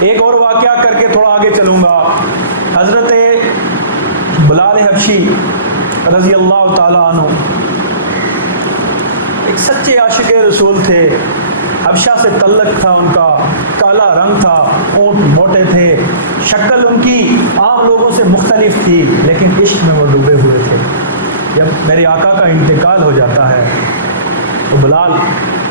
ایک اور واقعہ کر کے تھوڑا آگے چلوں گا. حضرت بلال حبشی رضی اللہ تعالیٰ عنہ ایک سچے عاشق رسول تھے. حبشہ سے تعلق تھا ان کا، کالا رنگ تھا، اونٹ موٹے تھے، شکل ان کی عام لوگوں سے مختلف تھی، لیکن عشق میں وہ ڈوبے ہوئے تھے. جب میرے آقا کا انتقال ہو جاتا ہے تو بلال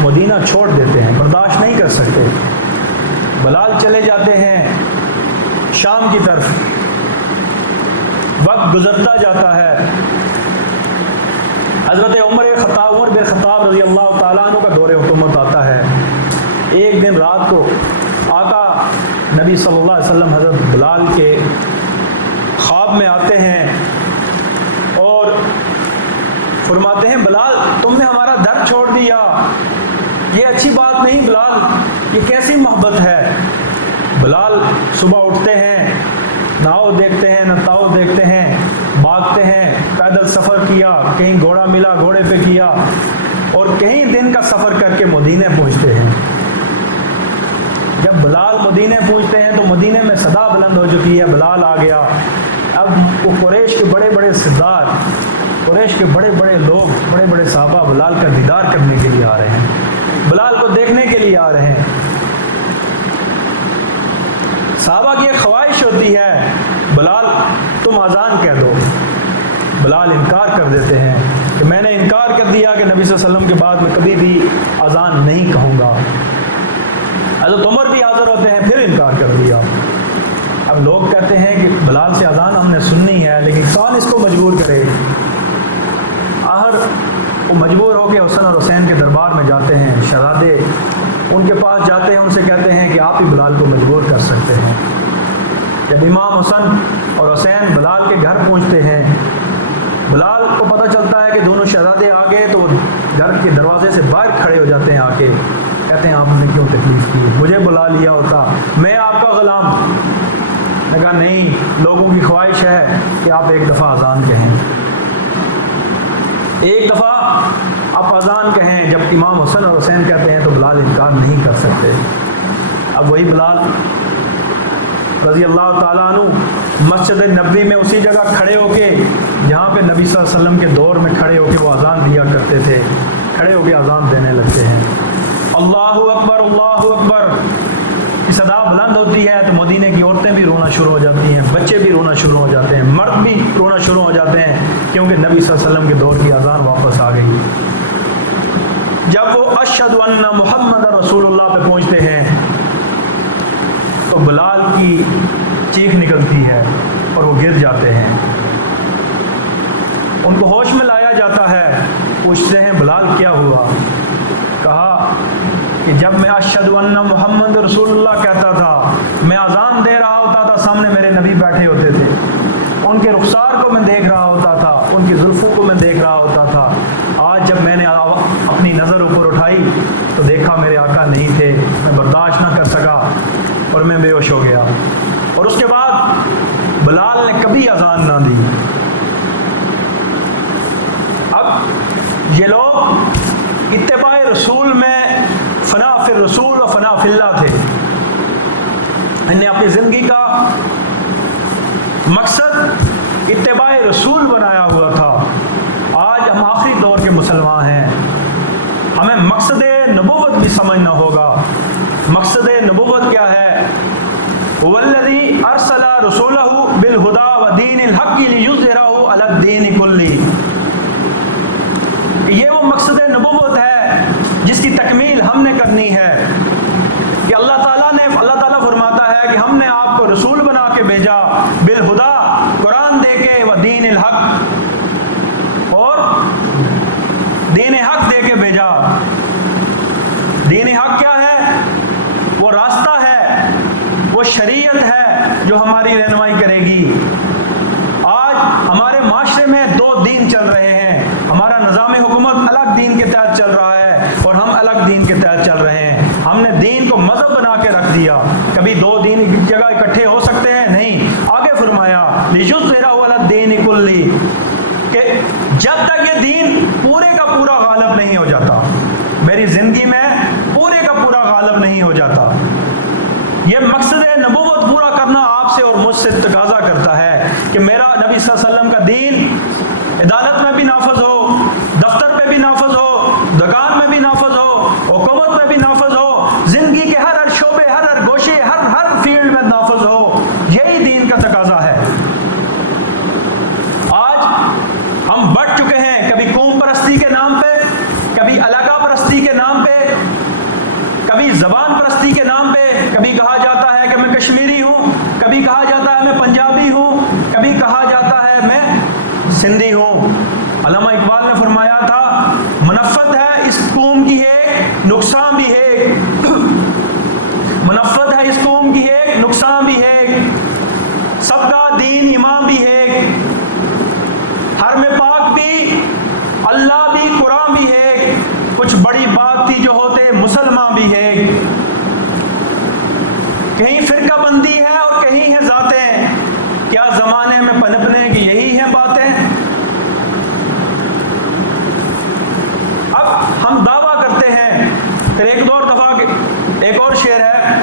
مدینہ چھوڑ دیتے ہیں، برداشت نہیں کر سکتے. بلال چلے جاتے ہیں شام کی طرف. وقت گزرتا جاتا ہے. حضرت عمر بن خطاب رضی اللہ تعالیٰ عنہ کا دور حکومت آتا ہے. ایک دن رات کو آقا نبی صلی اللہ علیہ وسلم حضرت بلال کے خواب میں آتے ہیں اور فرماتے ہیں بلال تم نے ہمارا در چھوڑ دیا، یہ اچھی بات نہیں بلال، یہ کیسی محبت ہے. بلال صبح اٹھتے ہیں، ناؤ دیکھتے ہیں نہ تاؤ دیکھتے ہیں، بھاگتے ہیں، پیدل سفر کیا، کہیں گھوڑا ملا گھوڑے پہ کیا، اور کہیں دن کا سفر کر کے مدینے پہنچتے ہیں. جب بلال مدینے پہنچتے ہیں تو مدینے میں صدا بلند ہو چکی ہے بلال آ گیا. اب وہ قریش کے بڑے بڑے سردار، قریش کے بڑے بڑے لوگ، بڑے بڑے صحابہ بلال کا دیدار کرنے کے لیے آ رہے ہیں، بلال کو دیکھنے کے لیے آ رہے ہیں. صحابہ کی ایک خواہش ہوتی ہے بلال تم اذان کہہ دو. بلال انکار کر دیتے ہیں کہ میں نے انکار کر دیا کہ نبی صلی اللہ علیہ وسلم کے بعد میں کبھی بھی اذان نہیں کہوں گا. حضرت عمر بھی حاضر ہوتے ہیں، پھر انکار کر دیا. اب لوگ کہتے ہیں کہ بلال سے اذان ہم نے سننی ہے، لیکن کون اس کو مجبور کرے. آخر وہ مجبور ہو کے حسن اور حسین کے دربار میں جاتے ہیں. شہزادے ان کے پاس جاتے ہیں، ان سے کہتے ہیں کہ آپ ہی بلال کو مجبور کر سکتے ہیں. جب امام حسن اور حسین بلال کے گھر پہنچتے ہیں، بلال کو پتہ چلتا ہے کہ دونوں شہزادے آ گئے تو وہ گھر کے دروازے سے باہر کھڑے ہو جاتے ہیں. آ کے کہتے ہیں آپ نے کیوں تکلیف کی، مجھے بلا لیا ہوتا، میں آپ کا غلام. نے کہا نہیں، لوگوں کی خواہش ہے کہ آپ ایک دفعہ اذان کہیں، ایک دفعہ آپ اذان کہیں. جب امام حسن اور حسین کہتے ہیں تو بلال انکار نہیں کر سکتے. اب وہی بلال رضی اللہ تعالیٰ عنہ مسجد نبوی میں اسی جگہ کھڑے ہو کے جہاں پہ نبی صلی اللہ علیہ وسلم کے دور میں کھڑے ہو کے وہ اذان دیا کرتے تھے، کھڑے ہو کے اذان دینے لگتے ہیں. اللہ اکبر اللہ اکبر کی صدا بلند ہوتی ہے تو مدینے کی عورتیں بھی رونا شروع ہو جاتی ہیں، بچے بھی رونا شروع ہو جاتے ہیں، مرد بھی رونا شروع ہو جاتے ہیں، کیونکہ نبی صلی اللہ علیہ وسلم کے دور کی اذان واپس آ گئی. جب وہ اشہد ان محمد رسول اللہ پہ پہنچتے ہیں تو بلال کی چیخ نکلتی ہے اور وہ گر جاتے ہیں. ان کو ہوش میں لایا جاتا ہے. پوچھتے ہیں بلال کیا ہوا؟ کہا کہ جب میں اشہد ان محمد رسول اللہ کہتا تھا، میں اذان دے رہا ہوتا تھا، سامنے میرے نبی بیٹھے ہوتے تھے، ان کے رخسار کو میں دیکھ رہا ہوتا تھا، ان کی زلفوں کو میں دیکھ رہا ہوتا تھا. آج جب میں نے اپنی نظر اوپر اٹھائی تو دیکھا میرے آقا نہیں تھے، میں برداشت نہ کر سکا اور میں بے ہوش ہو گیا. اور اس کے بعد بلال نے کبھی اذان نہ دی. اب یہ لوگ اتباع رسول میں فنا فی الرسول و فنا فی اللہ تھے. انہوں نے اپنی زندگی کا مقصد اتباع رسول بنایا ہوا تھا. آج ہم آخری دور کے مسلمان ہیں، ہمیں مقصد نبوت بھی سمجھنا ہوگا. مقصد نبوت کیا ہے؟ والذی ارسل رسولہ بالہدی ودین الحق لیظہرہ علی الدین کلہ. یہ وہ مقصد نبوت ہے جس کی تکمیل ہم نے کرنی ہے. کہ اللہ تعالیٰ فرماتا ہے کہ ہم نے آپ کو رسول بنا کے بھیجا، بالہدا قرآن دے کے، و دین الحق اور دین حق دے کے بھیجا. دین حق کیا ہے؟ وہ راستہ ہے، وہ شریعت ہے جو ہماری رہنمائی کرے گی. آج ہمارے معاشرے میں دو دین چل رہے ہیں. ہمارا نظام حکومت الگ دین کے تحت چل رہا ہے اور ہم الگ دین کے تحت چل رہے ہیں. ہم نے دین کو مذہب بنا کے رکھ دیا. کبھی دو دین ایک جگہ اکٹھے ہو سکتے ہیں؟ نہیں. آگے فرمایا لیظہرہ علی الدین کلہ، کہ جب تک یہ دین پورے کا پورا غالب نہیں ہو جاتا، میری زندگی میں پورے کا پورا غالب نہیں ہو جاتا. یہ مقصد سے تقاضا کرتا ہے کہ میرا نبی صلی اللہ علیہ وسلم کا دین عدالت میں بھی نافذ ہو، دفتر پہ بھی نافذ ہو، دکان میں بھی نافذ ہو، حکومت میں بھی نافذ ہو، زندگی کے ہر شعبے، ہر گوشے، ہر فیلڈ میں نافذ ہو۔ یہی دین کا تقاضا ہے۔ آج ہم بڑھ چکے ہیں، کبھی قوم پرستی کے نام پہ، کبھی علاقہ پرستی کے نام پہ، کبھی زبان پرستی کے نام پہ، کبھی کہا جاتا ہے کہ میں کشمیری ہوں، کبھی کہا جاتا ہے میں پنجابی ہوں، کبھی کہا جاتا ہے میں سندھی ہوں۔ علامہ اقبال نے فرمایا تھا منفت ہے اس قوم کی ایک، نقصان بھی ہے، منفت ہے اس قوم کی ایک، نقصان بھی ہے، سب کا دین امام بھی ہے، حرم پاک بھی، اللہ بھی، قرآن بھی ہے، کچھ بڑی بات تھی جو ہوتے مسلمان بھی ہے۔ کہیں فرقہ بندی ہے اور کہیں ہے ذاتیں، کیا زمانے میں پنپنے کی یہی ہیں باتیں؟ اب ہم دعویٰ کرتے ہیں، پھر ایک دو دفعہ ایک اور شعر ہے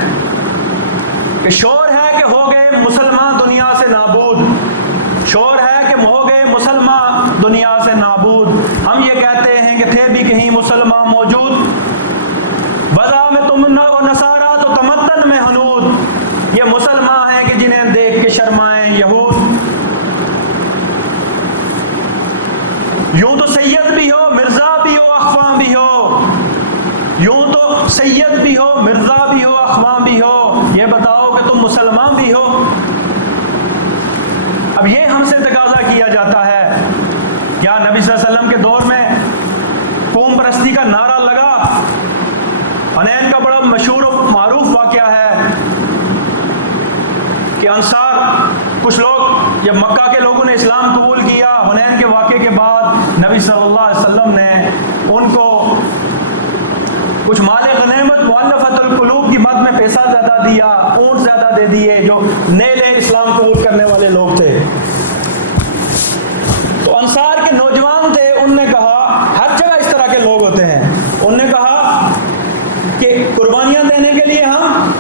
کہ شور ہے کہ ہو گئے مسلمان دنیا سے نابود، شور ہے کہ ہو گئے مسلمان دنیا سے نابود، ہم یہ کہتے ہیں کہ تھے بھی کہیں مسلمان موجود، وضع میں تم نصارہ تو تمدن میں ہنود، یہ مسلمان ہیں کہ جنہیں دیکھ کے شرمائیں یہود۔ یوں تو سید بھی ہو، مرزا بھی ہو، اخوان بھی ہو، یوں تو سید بھی ہو، مرزا بھی ہو، اخوان بھی ہو، یہ بتاؤ کہ تم مسلمان بھی ہو۔ اب یہ ہم سے تقاضا کیا جاتا ہے۔ کیا نبی صلی اللہ علیہ وسلم کے دور میں قوم پرستی کا نعرہ لگا؟ حنین کا بڑا مشہور و معروف واقعہ ہے کہ انصار کچھ لوگ، جب مکہ کے لوگوں نے اسلام قبول کیا، حنین کے واقعے کے بعد نبی صلی اللہ علیہ وسلم نے ان کو کچھ مال غنیمت مؤلفۃ القلوب کی مد میں پیسہ زیادہ دیا، اونٹ زیادہ دے دیے، جو نئے اسلام قبول کرنے والے لوگ تھے۔ تو انصار کے نوجوان تھے، ان نے کہا، ہر جگہ اس طرح کے لوگ ہوتے ہیں، انہوں نے کہا کہ قربانیاں دینے کے لیے ہم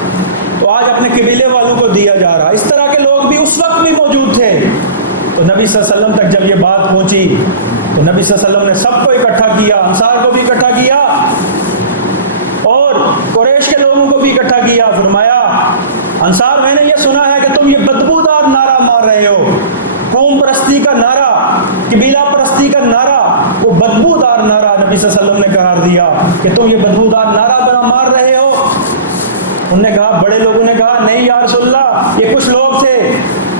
تو آج اپنے قبیلے والوں کو دیا جا رہا۔ اس طرح کے لوگ بھی اس وقت بھی موجود تھے۔ تو نبی صلی اللہ علیہ وسلم تک جب یہ بات پہنچی تو نبی صلی اللہ علیہ وسلم نے سب کو اکٹھا کیا، انصار کو بھی اکٹھا کیا اور قریش کے لوگوں کو بھی اکٹھا کیا۔ فرمایا انصار، میں نے یہ سنا ہے کہ تم یہ بدبودار نعرہ مار رہے ہو، قوم پرستی کا نعرہ، قبیلہ پرستی کا نعرہ، وہ بدبودار نعرہ نبی صلی اللہ علیہ وسلم نے قرار دیا کہ تم یہ بدبودار نعرہ مار رہے ہو۔ انہوں نے کہا، بڑے لوگوں نے کہا، نہیں یا رسول اللہ، یہ کچھ لوگ تھے،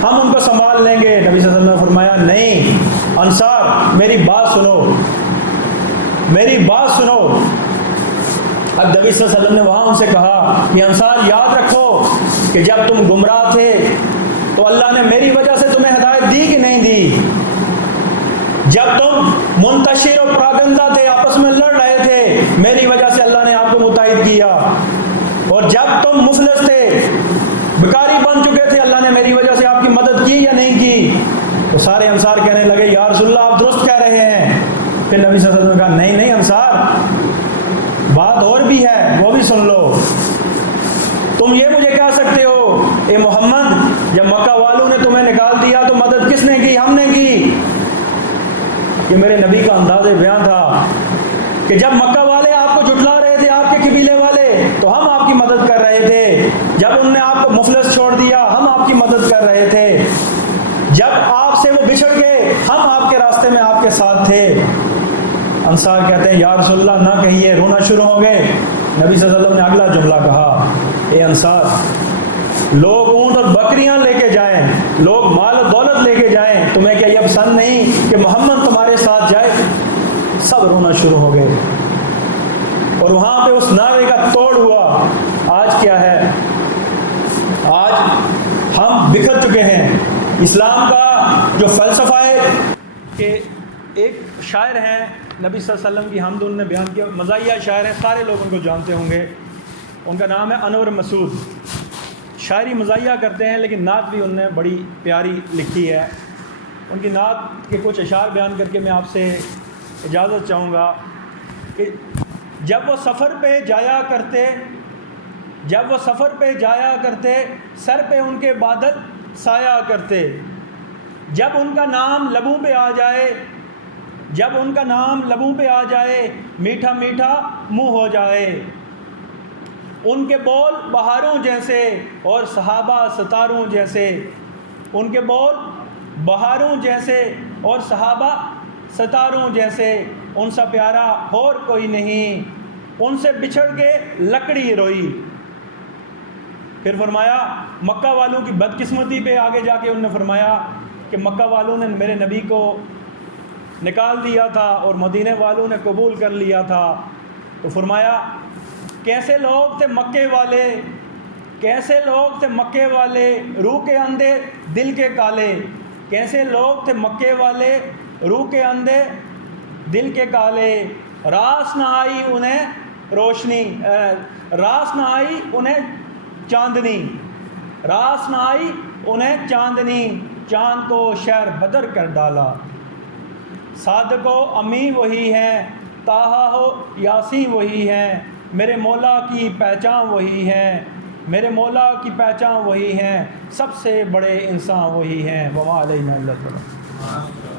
ہم ان کو سنبھال لیں گے۔ نبی صلی اللہ علیہ وسلم نے فرمایا، نہیں انصار، میری بات سنو، میری بات سنو۔ اب نبی صلی اللہ علیہ وسلم نے وہاں ان سے کہا کہ انصار، یاد رکھو کہ جب تم گمراہ تھے تو اللہ نے میری وجہ سے تمہیں ہدایت دی کہ نہیں دی؟ جب تم منتشر اور پراگندہ تھے، آپس میں لڑ رہے تھے، میری وجہ سے اللہ نے آپ کو متحد کیا، اور جب تم مفلس تھے، بیکاری بن چکے تھے، اللہ نے میری وجہ سے آپ کی مدد کی یا نہیں کی؟ تو سارے انصار کہنے لگے، یا رسول اللہ آپ درست کہہ رہے ہیں۔ پھر نبی صلی اللہ علیہ وسلم نے کہا، نہیں نہیں انصار، بات اور بھی ہے، وہ بھی سن لو۔ تم یہ مجھے کہہ سکتے ہو، اے محمد، جب مکہ والوں نے تمہیں نکال دیا تو مدد کس نے کی؟ ہم نے کی۔ یہ میرے نبی کا انداز بیان تھا کہ جب مکہ والے آپ کو جھٹلا رہے تھے، آپ کے قبیلے والے، تو ہم آپ کی مدد کر رہے تھے۔ جب انہوں نے آپ کو مفلس چھوڑ دیا، ہم آپ کی مدد کر رہے تھے۔ جب آپ سے وہ بچھڑ گئے، ہم آپ کے راستے میں آپ کے ساتھ تھے۔ انصار کہتے ہیں، یا رسول اللہ نہ کہیے، رونا شروع ہو گئے۔ نبی صلی اللہ علیہ وسلم نے اگلا جملہ کہا، اے انصار، لوگ اونٹ اور بکریاں لے کے جائیں، لوگ مال و دولت لے کے جائیں، تمہیں کیا یہ پسند نہیں کہ محمد تمہارے ساتھ جائے؟ سب رونا شروع ہو گئے، اور وہاں پہ اس نعرے کا توڑ ہوا۔ آج کیا ہے؟ آج ہم بکھر چکے ہیں۔ اسلام کا جو فلسفہ ہے کہ ایک شاعر ہیں نبی صلی اللہ علیہ وسلم کی حمد انہوں نے بیان کیا، مزاحیہ شاعر ہیں، سارے لوگ ان کو جانتے ہوں گے، ان کا نام ہے انور مسعود۔ شاعری مزاحیہ کرتے ہیں، لیکن نعت بھی انہوں نے بڑی پیاری لکھی ہے۔ ان کی نعت کے کچھ اشعار بیان کر کے میں آپ سے اجازت چاہوں گا کہ جب وہ سفر پہ جایا کرتے، جب وہ سفر پہ جایا کرتے، سر پہ ان کے بادل سایہ کرتے، جب ان کا نام لبوں پہ آ جائے، جب ان کا نام لبوں پہ آ جائے، میٹھا میٹھا منہ ہو جائے۔ ان کے بول بہاروں جیسے اور صحابہ ستاروں جیسے، ان کے بول بہاروں جیسے اور صحابہ ستاروں جیسے، ان سا پیارا اور کوئی نہیں، ان سے بچھڑ کے لکڑی روئی۔ پھر فرمایا مکہ والوں کی بدقسمتی پہ آگے جا کے انہوں نے فرمایا کہ مکہ والوں نے میرے نبی کو نکال دیا تھا اور مدینے والوں نے قبول کر لیا تھا۔ تو فرمایا کیسے لوگ تھے مکے والے، کیسے لوگ تھے مکے والے، روح کے اندھے دل کے کالے، کیسے لوگ تھے مکے والے، روح کے اندھے دل کے کالے، راس نہ آئی انہیں روشنی، راس نہ آئی انہیں چاندنی، راس نہ آئی انہیں چاندنی، چاند کو شہر بدر کر ڈالا۔ صادق و امی وہی ہیں، طٰہٰ ہو یاسین وہی ہیں، میرے مولا کی پہچان وہی ہیں، میرے مولا کی پہچان وہی ہیں، سب سے بڑے انسان وہی ہیں۔ وما علینا الا البلاغ۔